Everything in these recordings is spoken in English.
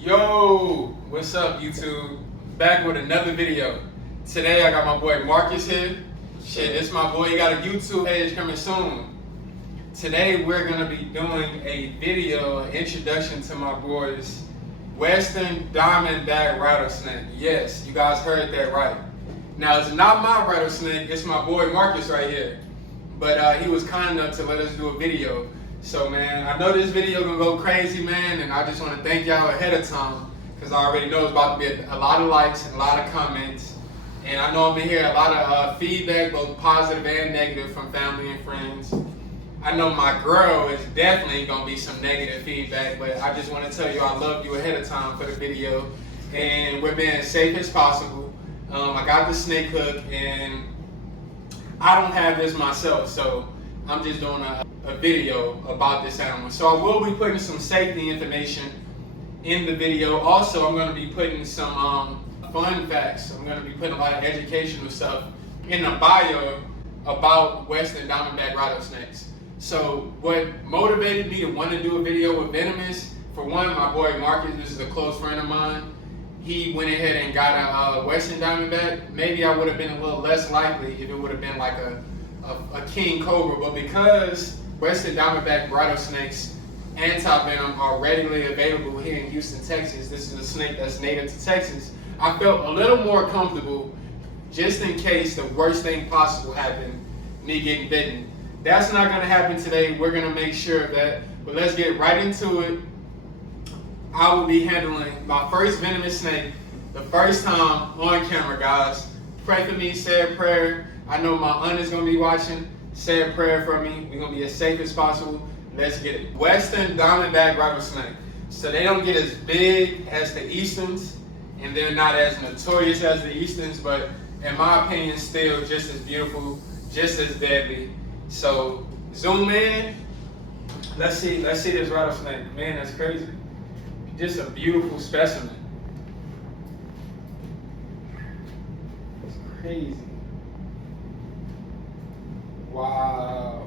Yo, what's up YouTube? Back with another video. Today I got my boy Marcus here. Shit, this my boy, he got a YouTube page coming soon. Today we're gonna be doing a video, an introduction to my boy's Western Diamondback Rattlesnake. Yes, you guys heard that right. Now it's not my rattlesnake, it's my boy Marcus right here. But he was kind enough to let us do a video. So man, I know this video gonna go crazy, man, and I just want to thank y'all ahead of time because I already know it's about to be a lot of likes and a lot of comments, and I know I'm gonna hear a lot of feedback, both positive and negative, from family and friends. I know my girl is definitely gonna be some negative feedback, but I just want to tell you I love you ahead of time for the video, and we're being as safe as possible. I got the snake hook, and I don't have this myself, so I'm just doing a video about this animal. So I will be putting some safety information in the video. Also, I'm going to be putting some fun facts. I'm going to be putting a lot of educational stuff in the bio about Western Diamondback Rattlesnakes. So what motivated me to want to do a video with Venomous, for one, my boy Marcus, this is a close friend of mine. He went ahead and got a Western Diamondback. Maybe I would have been a little less likely if it would have been like a king cobra, but because Western Diamondback Rattlesnakes anti-venom are readily available here in Houston, Texas, this is a snake that's native to Texas, I felt a little more comfortable just in case the worst thing possible happened, me getting bitten. That's not going to happen today. We're going to make sure of that, but let's get right into it. I will be handling my first venomous snake the first time on camera, guys. Pray for me, say a prayer. I know my aunt is going to be watching. Say a prayer for me. We're going to be as safe as possible. Let's get it. Western Diamondback Rattlesnake. So they don't get as big as the Easterns, and they're not as notorious as the Easterns, but in my opinion, still just as beautiful, just as deadly. So zoom in. Let's see this rattlesnake. Man, that's crazy. Just a beautiful specimen. It's crazy. Wow.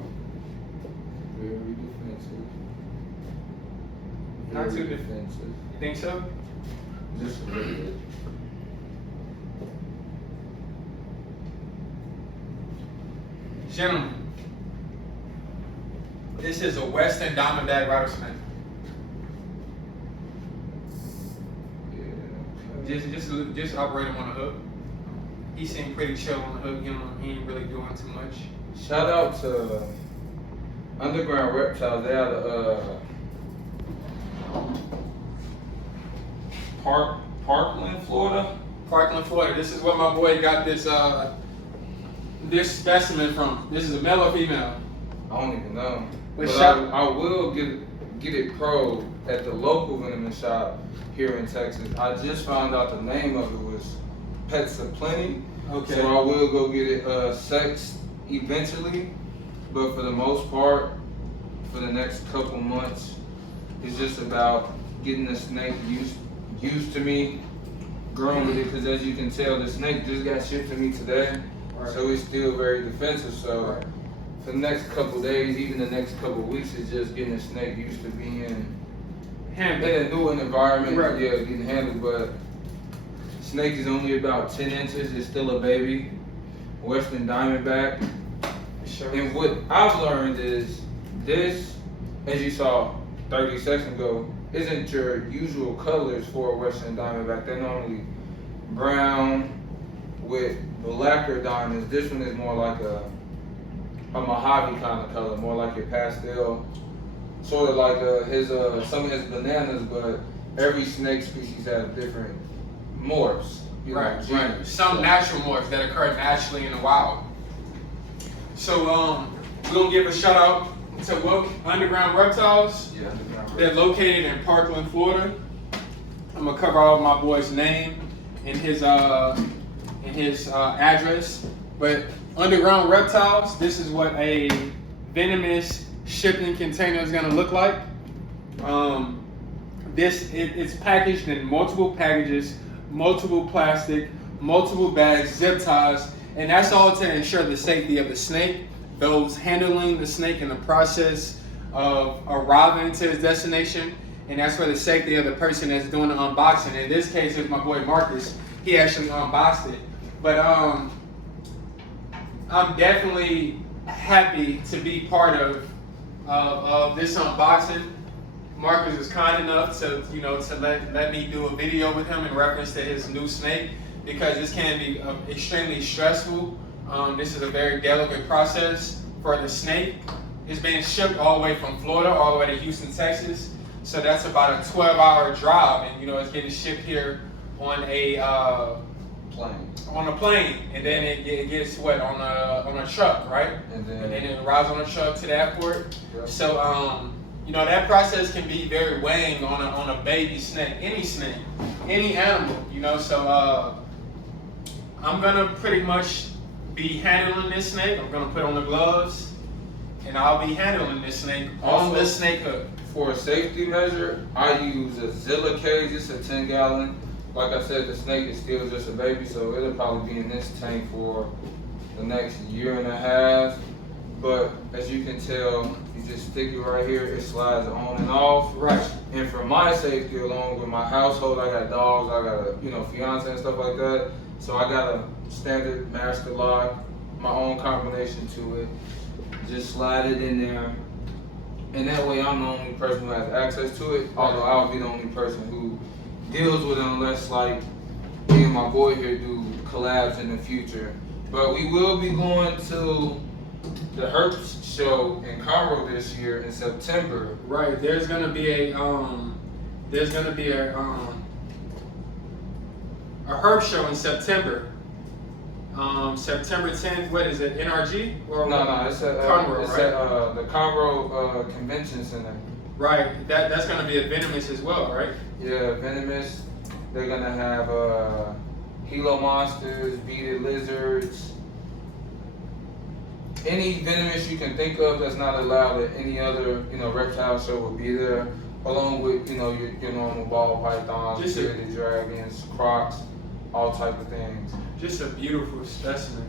Very defensive. Not too defensive. You think so? Just a little bit. Gentlemen, this is a Western Diamondback Rattlesnake. Yeah. Just operate him on the hook. He seemed pretty chill on the hook, you know, he ain't really doing too much. Shout out to Underground Reptiles. They out of Parkland, Florida. Parkland, Florida. This is where my boy got this this specimen from. This is a male or female? I don't even know. But But I will get it probed at the local venomous shop here in Texas. I just found out the name of it was Pets of Plenty. Okay. So I will go get it sexed eventually, but for the most part, for the next couple months, it's just about getting the snake used to me, growing with it, because as you can tell, the snake just got shipped to me today, right. So it's still very defensive. So right. For the next couple days, even the next couple weeks, it's just getting the snake used to being in a new environment, right. Yeah, getting handled. But snake is only about 10 inches, it's still a baby. Western Diamondback. Sure. And what I've learned is this, as you saw 30 seconds ago, isn't your usual colors for a Western Diamondback. They're normally brown with blacker diamonds. This one is more like a Mojave kind of color, more like your pastel. Sort of like some of his bananas, but every snake species has different morphs. Right. Some natural morphs that occur naturally in the wild. So we're gonna give a shout out to Underground Reptiles. Yeah, Underground. They're located in Parkland, Florida. I'm gonna cover all my boy's name and his address. But Underground Reptiles, this is what a venomous shipping container is gonna look like. It's packaged in multiple packages, multiple plastic, multiple bags, zip ties, and that's all to ensure the safety of the snake, those handling the snake in the process of arriving to its destination, and that's for the safety of the person that's doing the unboxing. In this case, it's my boy Marcus. He actually unboxed it. But I'm definitely happy to be part of this unboxing. Marcus was kind enough to, to let me do a video with him in reference to his new snake, because this can be extremely stressful. This is a very delicate process for the snake. It's being shipped all the way from Florida all the way to Houston, Texas. So that's about a 12-hour drive, and it's getting shipped here on a plane, and then it gets on a truck, right? And then it arrives on a truck to the airport. Yep. So that process can be very weighing on a baby snake, any animal, So I'm gonna pretty much be handling this snake. I'm gonna put on the gloves, and I'll be handling this snake on the snake hook. For a safety measure, I use a Zilla cage. It's a 10-gallon. Like I said, the snake is still just a baby, so it'll probably be in this tank for the next year and a half. But as you can tell, you just stick it right here, it slides on and off. Right. And for my safety, along with my household, I got dogs, I got a fiance and stuff like that. So I got a standard master lock, my own combination to it. Just slide it in there. And that way I'm the only person who has access to it, although I'll be the only person who deals with it, unless like me and my boy here do collabs in the future. But we will be going to the Herbst show in Cairo this year in September. Right. There's gonna be a herb show in September. September 10th. What is it? NRG or no? It's at Conroe, it's right? at the Conroe Convention Center. Right. That's gonna be a Venomous as well, right? Yeah, Venomous. They're gonna have Gila monsters, beaded lizards. Any venomous you can think of that's not allowed at any other, reptile show will be there, along with, your normal ball pythons, bearded dragons, crocs, all type of things. Just a beautiful specimen.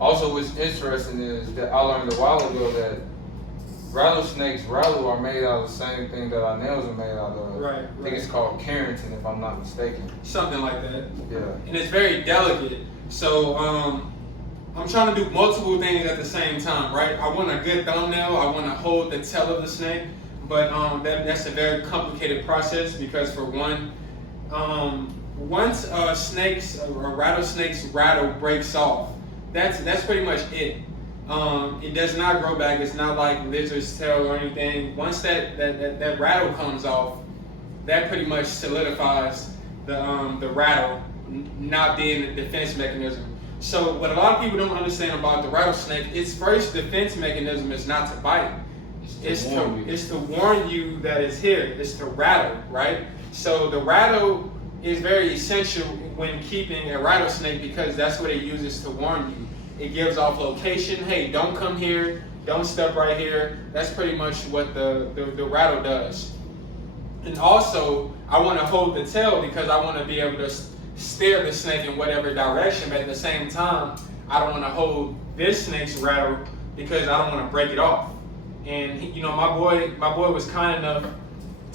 Also, what's interesting is that I learned a while ago that rattlesnakes are made out of the same thing that our nails are made out of. Right. I think it's called keratin, if I'm not mistaken. Something like that. Yeah. And it's very delicate. So I'm trying to do multiple things at the same time, right? I want a good thumbnail. I want to hold the tail of the snake, but that's a very complicated process, because for one, once a rattlesnake's rattle breaks off, that's pretty much it. It does not grow back. It's not like lizard's tail or anything. Once that rattle comes off, that pretty much solidifies the rattle not being a defense mechanism. So what a lot of people don't understand about the rattlesnake, its first defense mechanism is not to bite. It's to warn you that it's here. It's to rattle, right? So the rattle is very essential when keeping a rattlesnake, because that's what it uses to warn you. It gives off location. Hey, don't come here. Don't step right here. That's pretty much what the rattle does. And also, I want to hold the tail because I want to be able to steer the snake in whatever direction, but at the same time, I don't want to hold this snake's rattle because I don't want to break it off. And my boy was kind enough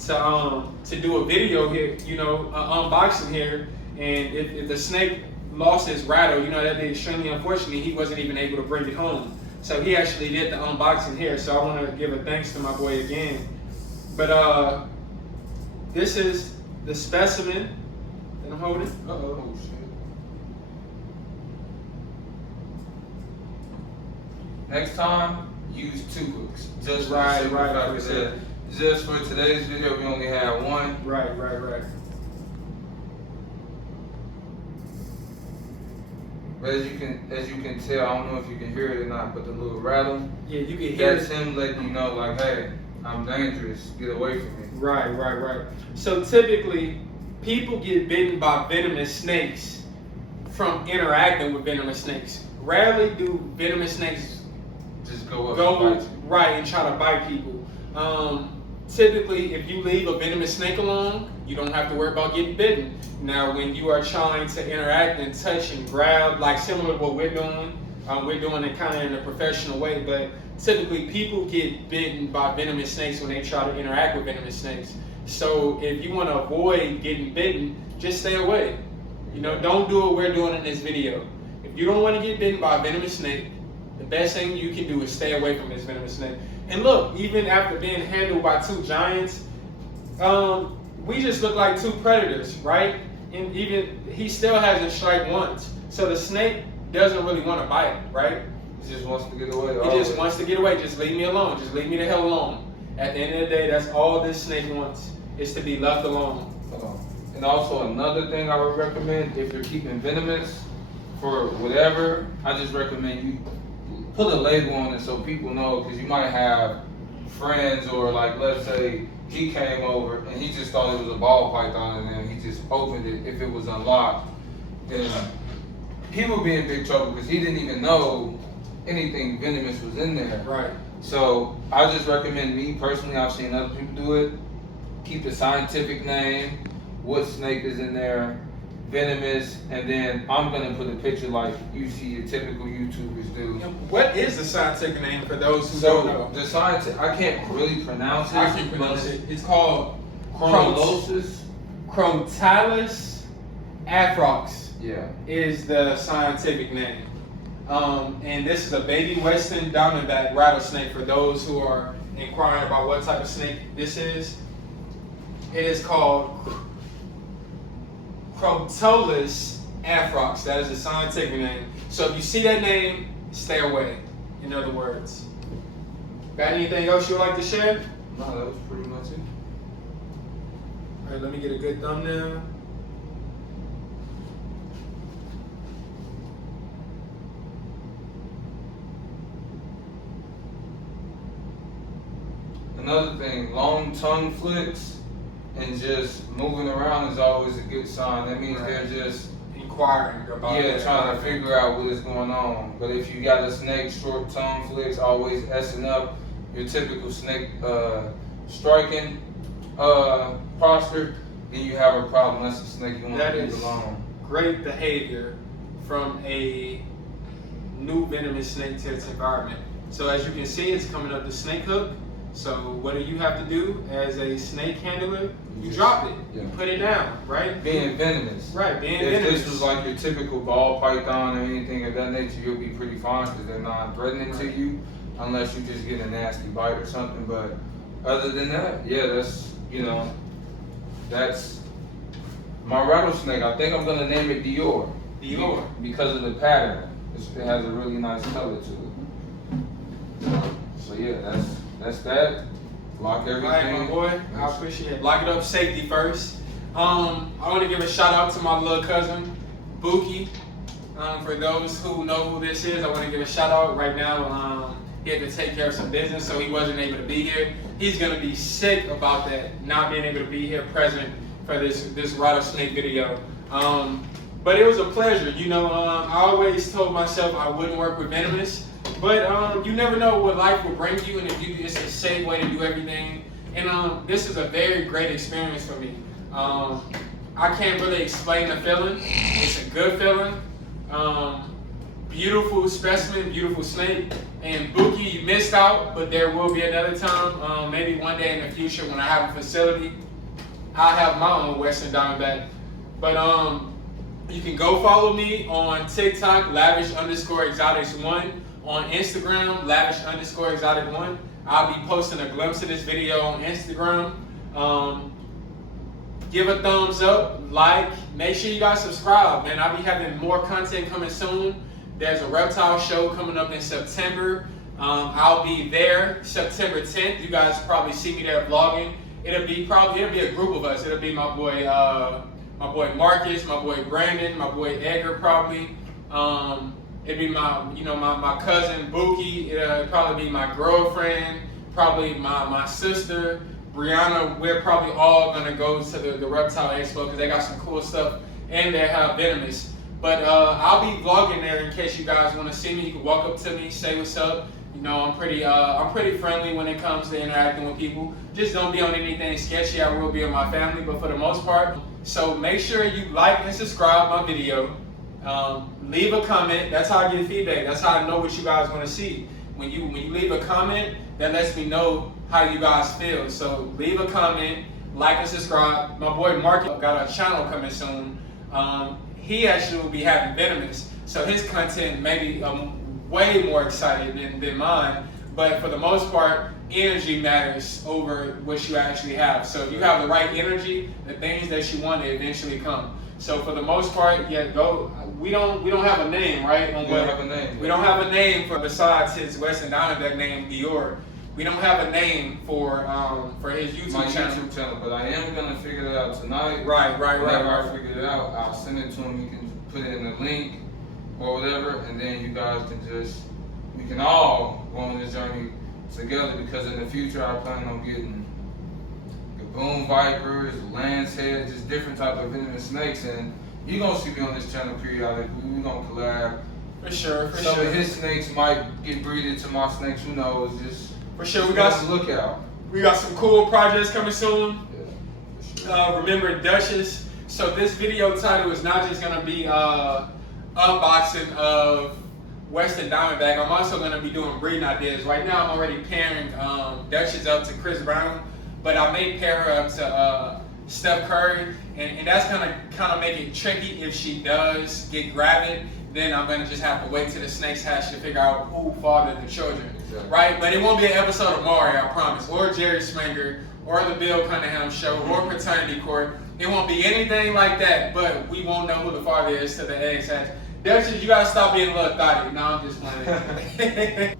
to do a video here, unboxing here, and if the snake lost his rattle, that'd be extremely unfortunate. He wasn't even able to bring it home. So he actually did the unboxing here. So I want to give a thanks to my boy again. But this is the specimen that I'm holding. Oh shit. Next time, use 2 hooks. Just right. Just for today's video, we only have 1. Right. But as you can tell, I don't know if you can hear it or not, but the little rattle. Yeah, you can hear that's him letting you know, like, hey, I'm dangerous. Get away from me. Right. So typically, people get bitten by venomous snakes from interacting with venomous snakes. Rarely do venomous snakes just go and bite you. Right, and try to bite people. Typically, if you leave a venomous snake alone, you don't have to worry about getting bitten. Now, when you are trying to interact and touch and grab, like similar to what we're doing it kind of in a professional way, but typically people get bitten by venomous snakes when they try to interact with venomous snakes. So if you want to avoid getting bitten, just stay away. You know, don't do what we're doing in this video. If you don't want to get bitten by a venomous snake, the best thing you can do is stay away from this venomous snake. And look, even after being handled by two giants, we just look like two predators, right? And even he still hasn't struck once. So the snake doesn't really want to bite, right? He just wants to get away. He just wants to get away. Just leave me alone. Just leave me the hell alone. At the end of the day, that's all this snake wants, is to be left alone. And also another thing I would recommend, if you're keeping venomous for whatever, I just recommend you put a label on it so people know, because you might have friends, or like, let's say he came over and he just thought it was a ball python, and then he just opened it. If it was unlocked, then he would be in big trouble, because he didn't even know anything venomous was in there. Right. So I just recommend, me personally, I've seen other people do it, keep the scientific name, what snake is in there, venomous, and then I'm gonna put a picture like you see your typical YouTubers do. What is the scientific name for those who don't know? The scientific, I can't really pronounce it. I can pronounce it. It's called Crotalus Atrox. Yeah. Is the scientific name. And this is a baby Western Diamondback Rattlesnake, for those who are inquiring about what type of snake this is. It is called Crotalus Atrox. That is the scientific name. So if you see that name, stay away. In other words. Got anything else you would like to share? No, that was pretty much it. All right, let me get a good thumbnail. Another thing, long tongue flicks and just moving around is always a good sign. That means they're just inquiring about trying to figure out what is going on. But if you got a snake, short tongue flicks, always S-ing up, your typical snake striking posture, then you have a problem. That's a snake you want to leave alone. Great behavior from a new venomous snake to its environment. So as you can see, it's coming up the snake hook. So what do you have to do as a snake handler? You drop it. You put it down, right? Being venomous. Right, being venomous. If this was like your typical ball python or anything of that nature, you'll be pretty fine, because they're not threatening to you, unless you just get a nasty bite or something. But other than that, yeah, that's, you know, that's my rattlesnake. I think I'm gonna name it Dior. Dior. Because of the pattern. It has a really nice color to it. So yeah, that's that. Lock everything. All right, my boy. I appreciate it. Lock it up safety first. I want to give a shout out to my little cousin, Buki. For those who know who this is, I want to give a shout out right now. He had to take care of some business, so he wasn't able to be here. He's gonna be sick about that, not being able to be here present for this rattlesnake video. But it was a pleasure. You know, I always told myself I wouldn't work with venomous. But you never know what life will bring you, and if it's a safe way to do everything. And this is a very great experience for me. I can't really explain the feeling. It's a good feeling. Beautiful specimen, beautiful snake. And Buki, you missed out, but there will be another time. Maybe one day in the future when I have a facility, I'll have my own Western Diamondback. But you can go follow me on TikTok, lavish_exotics1. On Instagram, lavish_exotic1. I'll be posting a glimpse of this video on Instagram. Give a thumbs up, like, make sure you guys subscribe, man. I'll be having more content coming soon. There's a reptile show coming up in September. I'll be there September 10th. You guys probably see me there vlogging. It'll be a group of us. It'll be my boy Marcus, my boy Brandon, my boy Edgar probably. It'd be my cousin Buki. It'll probably be my girlfriend, probably my sister, Brianna. We're probably all gonna go to the Reptile Expo because they got some cool stuff and they have venomous. But I'll be vlogging there in case you guys want to see me. You can walk up to me, say what's up. You know, I'm pretty friendly when it comes to interacting with people. Just don't be on anything sketchy. I will be on my family, but for the most part. So make sure you like and subscribe my video. Leave a comment. That's how I get feedback. That's how I know what you guys want to see. When you leave a comment, that lets me know how you guys feel. So leave a comment. like and subscribe. My boy Mark got a channel coming soon. He actually will be having Venomous, so his content may be way more exciting than mine. But for the most part, energy matters over what you actually have. So if you have the right energy, the things that you want to eventually come. So for the most part, yeah, go. We don't have a name, right? We don't have a name. We don't have a name for besides his Western Diamondback name, Dior. We don't have a name for his YouTube channel. YouTube channel, but I am gonna figure it out tonight. Right. Whenever I figure it out, I'll send it to him. He can put it in a link or whatever, and then you guys can we can all go on this journey together, because in the future I plan on getting baboon vipers, lance heads, just different type of venomous snakes, and you're gonna see me on this channel periodically. We're gonna collab. For sure. Some of his snakes might get breeded to my snakes, who knows? For sure, we got look out. We got some cool projects coming soon. Yeah, for sure. Remember Duchess. So this video title is not just gonna be unboxing of Western Diamondback. I'm also gonna be doing breeding ideas. Right now, I'm already pairing Duchess up to Chris Brown, but I may pair her up to Steph Curry, and that's gonna kind of make it tricky if she does get gravid. Then I'm gonna just have to wait till the snakes hatch to figure out who fathered the children, exactly. Right? But it won't be an episode of Mario, I promise, or Jerry Springer, or the Bill Cunningham Show, or Paternity Court. It won't be anything like that, but we won't know who the father is till the eggs hatch. Duchess, you gotta stop being a little thotty. No, I'm just playing.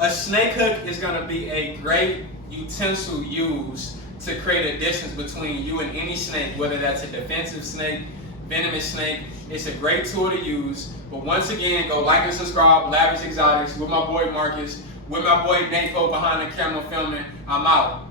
A snake hook is gonna be a great utensil used to create a distance between you and any snake, whether that's a defensive snake, venomous snake. It's a great tool to use. But once again, go like and subscribe, Lavish Exotics, with my boy Marcus, with my boy Napo behind the camera filming. I'm out.